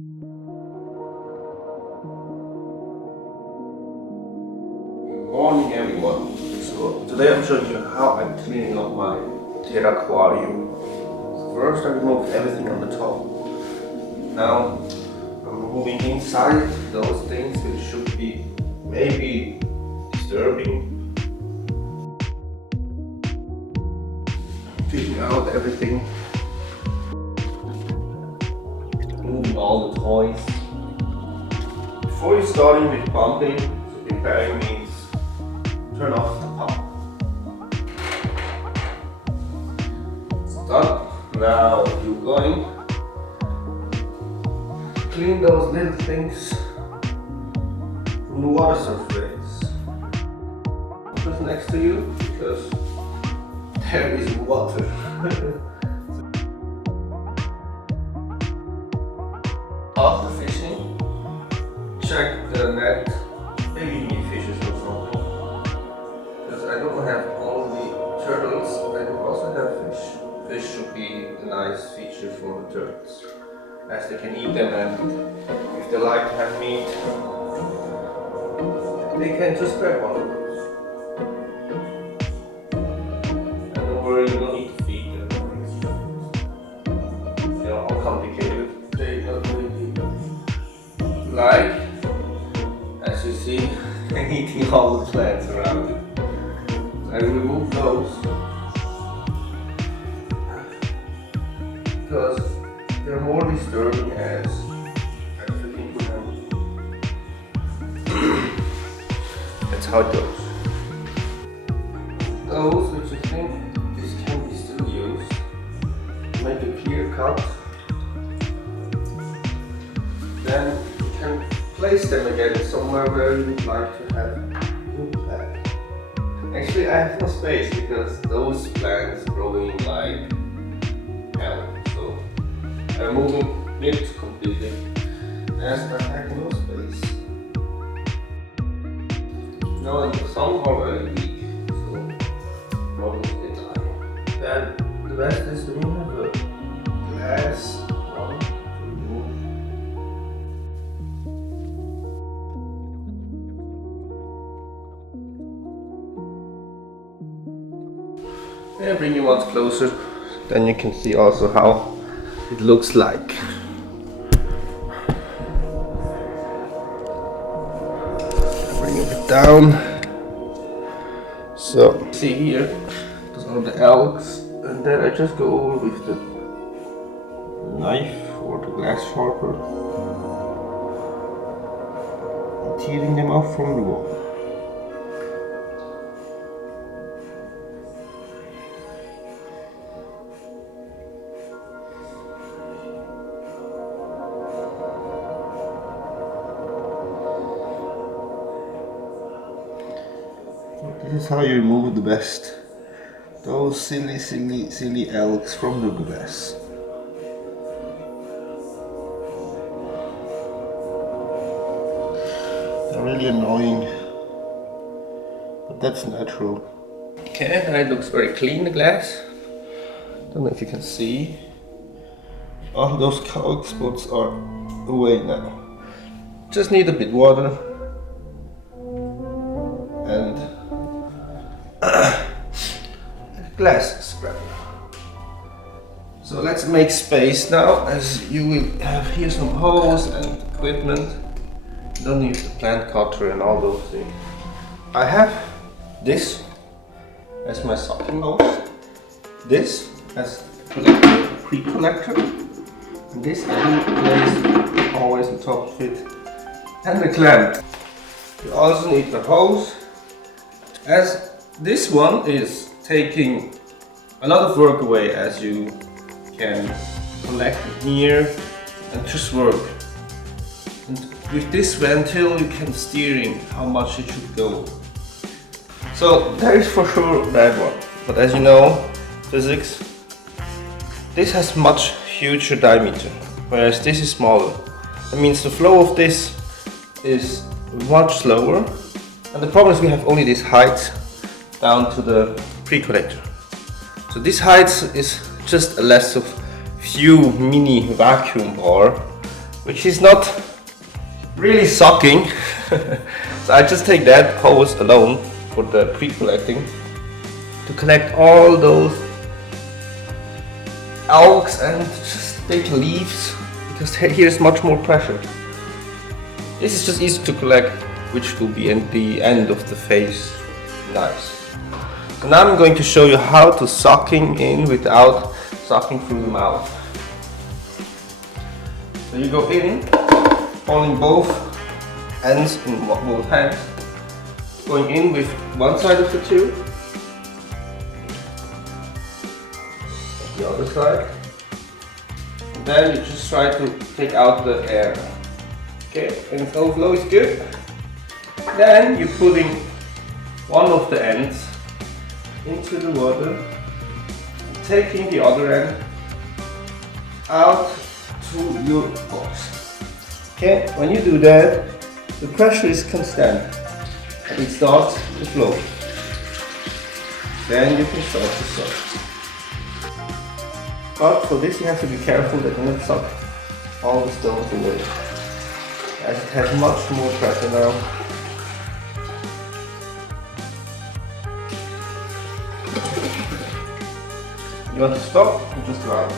Good morning everyone. So today I'm showing you how I'm cleaning up my Terraquarium. First I removed everything on the top. Now I'm moving inside those things which should be maybe disturbing. Taking out everything. Moving all the toys. Before you're starting with pumping, so preparing means turn off the pump. It's done. Now you're going to clean those little things from the water surface. Just next to you, because there is water. After fishing, check the net. Maybe you need fishes or something. Because I don't have only turtles, I do also have fish. Fish should be a nice feature for the turtles, as they can eat them, and if they like to have meat, they can just grab one of those. And don't worry, you don't need to feed them. They are all complicated. They don't really like, as you see, and eating all the plants around it. So I remove those because they're more disturbing as everything for them. That's how it goes. Those which I think this can be still used, make a clear cut. Then you can place them again somewhere where you would like to have impact. Actually, I have no space because those plants growing like hell. So I'm moving it completely as I have no space. No, some are very weak, so probably they die. Then the best is to remove the glass one to remove. And bring you once closer, then you can see also how it looks like. Bring it down. So see here, those are the alges, and then I just go over with the knife or the glass sharper, tearing them off from the wall. This is how you remove the best those silly alges from the glass. They're really annoying, but that's natural. Okay, and it looks very clean, the glass. Don't know if you can see. All those calc spots are away now. Just need a bit water and glass scrap. So let's make space now, as you will have here some hose and equipment. You don't need the plant cutter and all those things. I have this as my sucking hose, this as pre-collector, and this I will place always on top of it, and the clamp. You also need the hose, as this one is taking a lot of work away, as you can collect it here and just work. And with this ventil you can steering how much it should go. So there is for sure a bad one, but as you know, physics, this has much huger diameter, whereas this is smaller. That means the flow of this is much slower, and the problem is we have only this height down to the pre-collector. So this height is just a less of few mini vacuum bar, which is not really sucking. So I just take that hose alone for the pre-collecting to collect all those alges and just take leaves, because here's much more pressure. This is just easy to collect, which will be at the end of the phase. Nice. So now I'm going to show you how to sucking in without sucking through the mouth. So you go in, holding both ends in both hands, going in with one side of the tube, the other side, and then you just try to take out the air. Okay, and overflow is good. Then you're putting one of the ends into the water, and taking the other end out to your box. Okay, when you do that, the pressure is constant and it starts to flow. Then you can start to suck. But for this you have to be careful that you don't suck all the stones away, as it has much more pressure now. You want to stop, you just go out.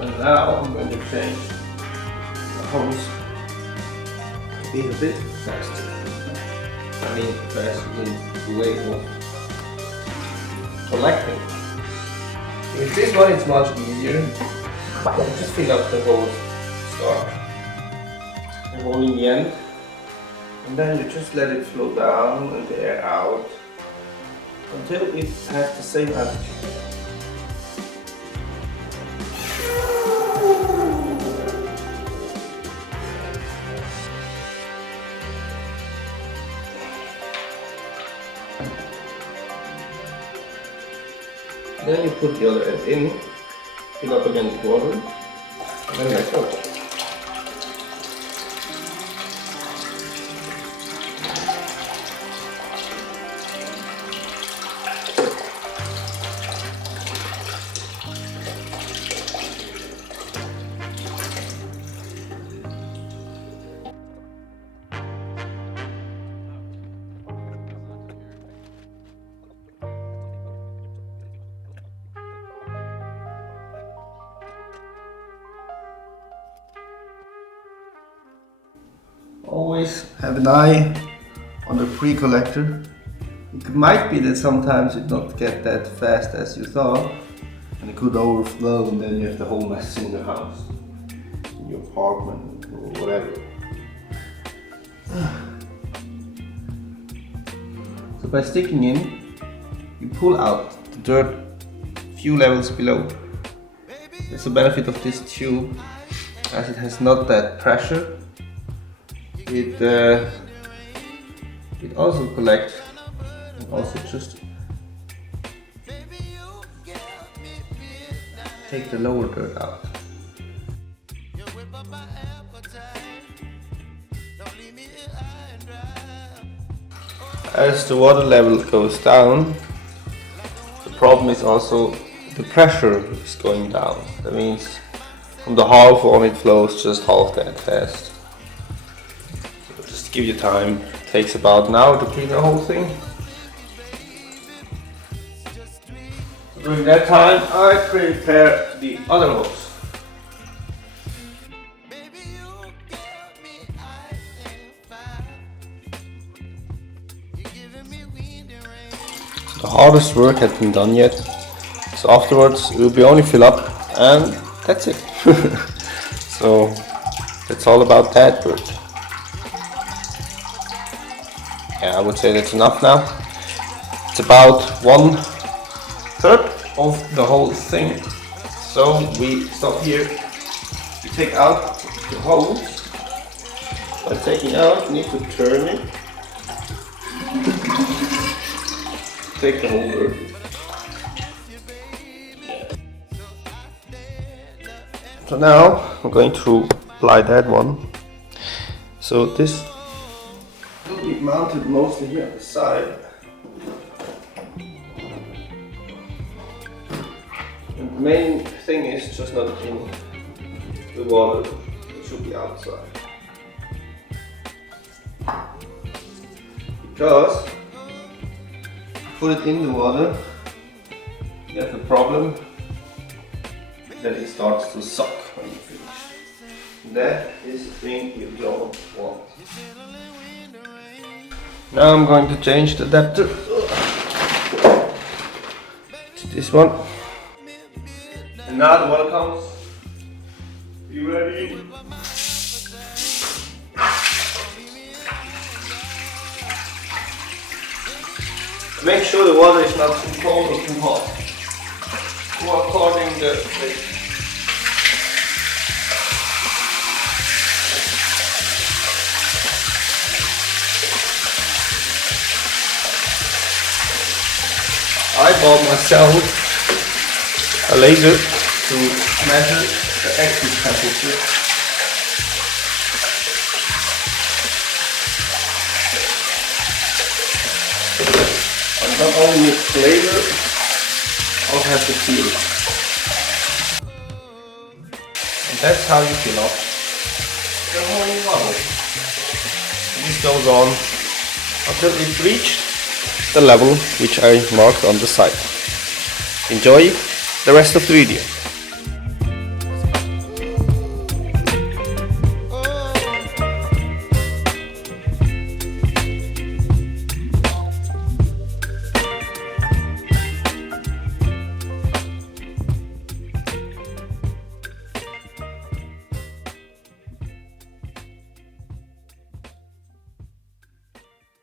And now I'm going to change the hose to be a bit faster. I mean faster in the way of collecting. With this one it's much easier. You just fill up the whole start, the hole in the end, and then you just let it flow down and the air out until it has the same attitude. Then you put the other end in, fill up again with water, and then let go. Always have an eye on the pre-collector. It might be that sometimes it not get that fast as you thought, and it could overflow, and then you have the whole mess in your house, in your apartment, or whatever. So by sticking in, you pull out the dirt a few levels below. That's the benefit of this tube, as it has not that pressure. It also collects and also just take the lower dirt out. As the water level goes down, the problem is also the pressure is going down. That means from the half on it flows just half that fast. Give you time. It takes about an hour to clean the whole thing. During that time, I prepare the other hose. The hardest work hasn't been done yet, so afterwards it will be only fill up and that's it. So that's all about that work. Yeah, I would say that's enough now. It's about 1/3 of the whole thing. So we stop here. You take out the hose. By taking out, you need to turn it. Take the whole dirt. So now I'm going to apply that one. So this will be mounted mostly here on the side. The main thing is just not in the water, it should be outside. Because put it in the water, you have a problem that it starts to suck when you finish. That is the thing you don't want. Now I'm going to change the adapter to this one. And now the water comes. You ready? Make sure the water is not too cold or too hot. Go according to the I bought myself a laser to measure the exit temperature. And not only with flavor, also have to feel it. And that's how you fill up the whole bottle. This goes on until it reached the level which I marked on the side. Enjoy the rest of the video.